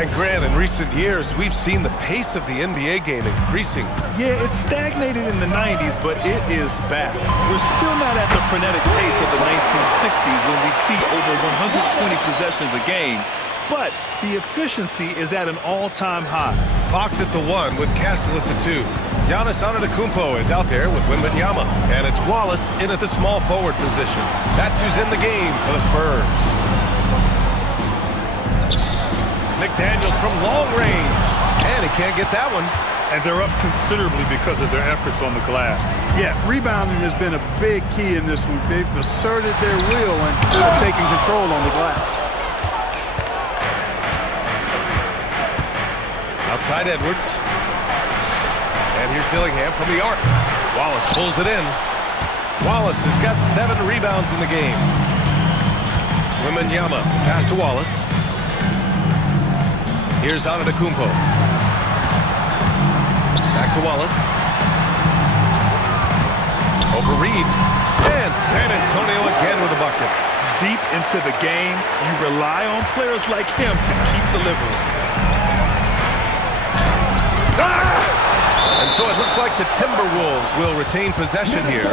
And Grant, in recent years, we've seen the pace of the NBA game increasing. Yeah, it stagnated in the 90s, but it is back. We're still not at the frenetic pace of the 1960s when we'd see over 120 possessions a game. But the efficiency is at an all-time high. Fox at the 1 with Castle at the 2. Giannis Antetokounmpo is out there with Wembanyama. And it's Wallace in at the small forward position. That's who's in the game for the Spurs. McDaniels from long range. And he can't get that one. And they're up considerably because of their efforts on the glass. Yeah, rebounding has been a big key in this one. They've asserted their will and taking control on the glass. Outside Edwards. And here's Dillingham from the arc. Wallace pulls it in. Wallace has got 7 rebounds in the game. Wembanyama pass to Wallace. Here's Antetokounmpo. Back to Wallace. Over Reed. And San Antonio again with a bucket. Deep into the game, you rely on players like him to keep delivering. And so it looks like the Timberwolves will retain possession here.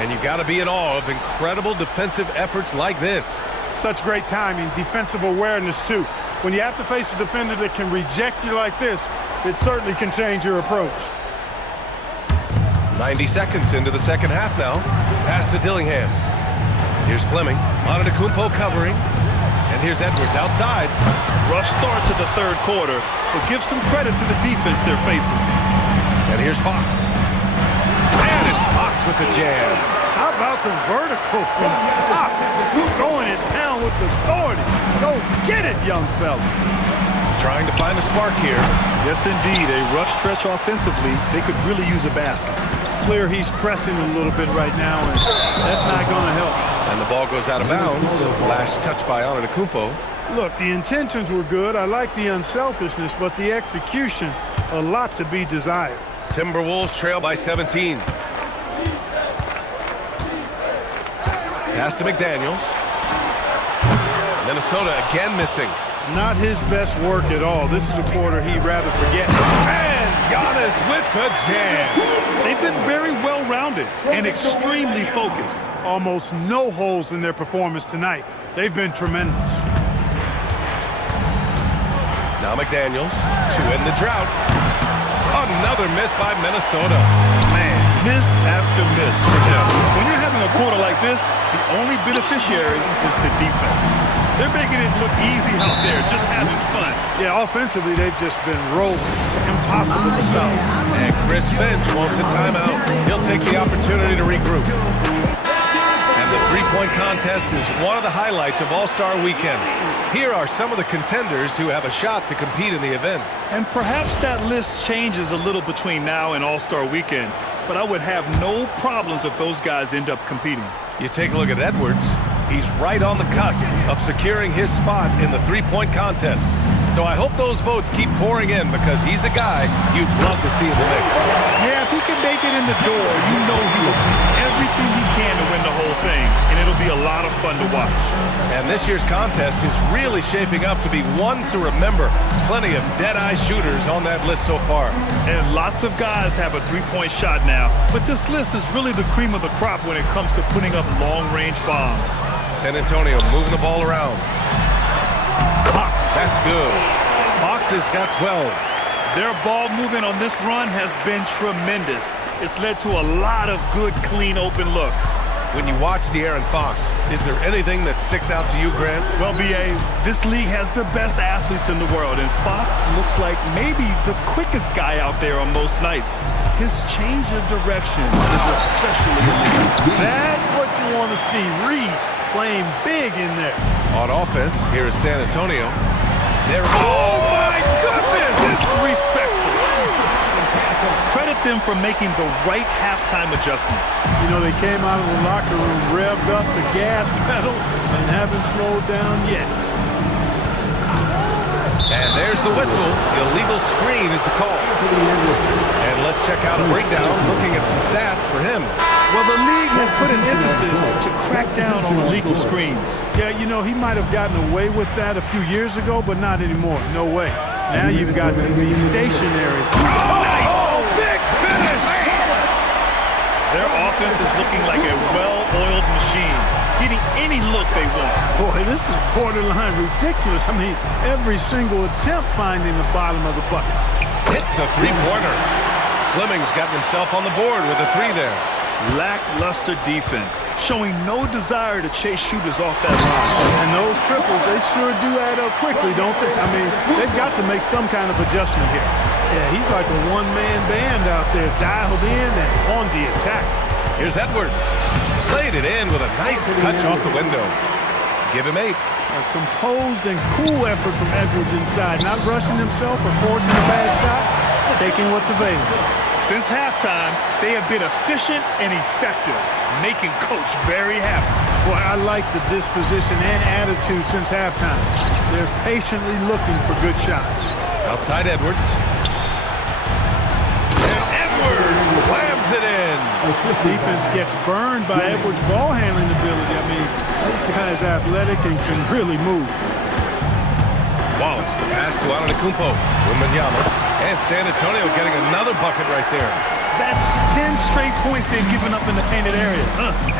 And you got to be in awe of incredible defensive efforts like this. Such great timing, defensive awareness too. When you have to face a defender that can reject you like this, it certainly can change your approach. 90 seconds into the second half now. Pass to Dillingham. Here's Fleming. Antetokounmpo covering. And here's Edwards outside. Rough start to the third quarter, but give some credit to the defense they're facing. And here's Fox. And it's Fox with the jam. How about the vertical from Fox? Throwing it down with authority. Go get it, young fella. Trying to find a spark here. Yes, indeed. A rough stretch offensively. They could really use a basket. Clear he's pressing a little bit right now, and that's not going to help. And the ball goes out of bounds. Last touch by Antetokounmpo. Look, the intentions were good. I like the unselfishness, but the execution, a lot to be desired. Timberwolves trail by 17. Pass to McDaniels. Minnesota again missing. Not his best work at all. This is a quarter he'd rather forget. And Giannis with the jam. They've been very well-rounded and extremely focused. Almost no holes in their performance tonight. They've been tremendous. Now McDaniels to end the drought. Another miss by Minnesota. Man, miss after miss for them. When you're having a quarter like this, the only beneficiary is the defense. They're making it look easy out there, just having fun. Yeah, offensively, they've just been rolling. Impossible to stop. And Chris Finch wants a timeout. He'll take the opportunity to regroup. And the three-point contest is one of the highlights of All-Star Weekend. Here are some of the contenders who have a shot to compete in the event. And perhaps that list changes a little between now and All-Star Weekend, but I would have no problems if those guys end up competing. You take a look at Edwards. He's right on the cusp of securing his spot in the three-point contest. So I hope those votes keep pouring in because he's a guy you'd love to see in the mix. Yeah, if he can make it in the door, you know he will do everything he can to win the whole thing, and it'll be a lot of fun to watch. And this year's contest is really shaping up to be one to remember. Plenty of dead-eye shooters on that list so far. And lots of guys have a three-point shot now, but this list is really the cream of the crop when it comes to putting up long-range bombs. San Antonio moving the ball around. Fox, that's good. Fox has got 12. Their ball movement on this run has been tremendous. It's led to a lot of good, clean, open looks. When you watch De'Aaron Fox, is there anything that sticks out to you, Grant? Well, B.A., this league has the best athletes in the world, and Fox looks like maybe the quickest guy out there on most nights. His change of direction is especially elite. That's what you want to see. Reed playing big in there. On offense, here is San Antonio. Oh, my goodness! Disrespectful. Credit them for making the right halftime adjustments. You know, they came out of the locker room, revved up the gas pedal, and haven't slowed down yet. And there's the whistle. The illegal screen is the call. And let's check out a breakdown looking at some stats for him. Well, the league has put an emphasis to crack down on illegal screens. Yeah, you know, he might have gotten away with that a few years ago, but not anymore. No way. Now you've got to be stationary. Oh, big finish! Their offense is looking like a well-oiled machine, getting any look they want. Boy, this is borderline ridiculous. I mean, every single attempt finding the bottom of the bucket. Hits a three-pointer. Fleming's got himself on the board with a three there. Lackluster defense, showing no desire to chase shooters off that line. And those triples, they sure do add up quickly, don't they? I mean, they've got to make some kind of adjustment here. Yeah, he's like a one-man band out there, dialed in and on the attack. Here's Edwards. Played it in with a nice touch off the window. Give him 8. A composed and cool effort from Edwards inside, not rushing himself or forcing a bad shot, taking what's available. Since halftime, they have been efficient and effective, making Coach very happy. Boy, I like the disposition and attitude since halftime. They're patiently looking for good shots. Outside Edwards. And Edwards slams it in. Defense gets burned by Edwards' ball handling ability. I mean, this guy's athletic and can really move. Wallace, the pass to Antetokounmpo. Wembanyama. And San Antonio getting another bucket right there. That's 10 straight points they've given up in the painted area.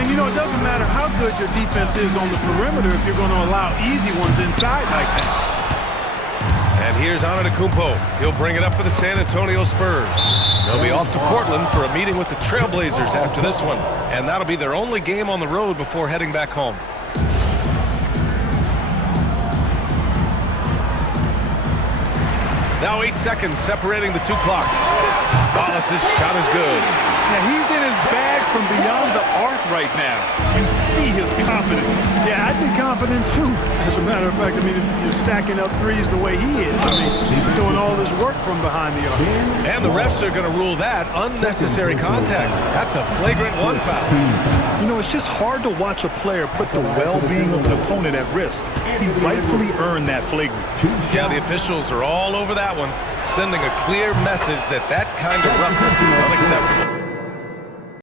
And you know, it doesn't matter how good your defense is on the perimeter if you're going to allow easy ones inside like that. And here's Antetokounmpo. He'll bring it up for the San Antonio Spurs. They'll be off to Portland for a meeting with the Trailblazers after this one. And that'll be their only game on the road before heading back home. Now 8 seconds separating the two clocks. Wallace's shot is good. Now he's in his bag from beyond the arc right now. You see his confidence. Yeah, I'd be confident too. As a matter of fact, I mean, if you're stacking up threes the way he is. I mean, he's doing all his work from behind the arc. And the refs are going to rule that unnecessary contact. That's a flagrant 1 foul. You know, it's just hard to watch a player put the well-being of an opponent at risk. He rightfully earned that flagrant. Yeah, the officials are all over that one, sending a clear message that that kind of roughness is unacceptable.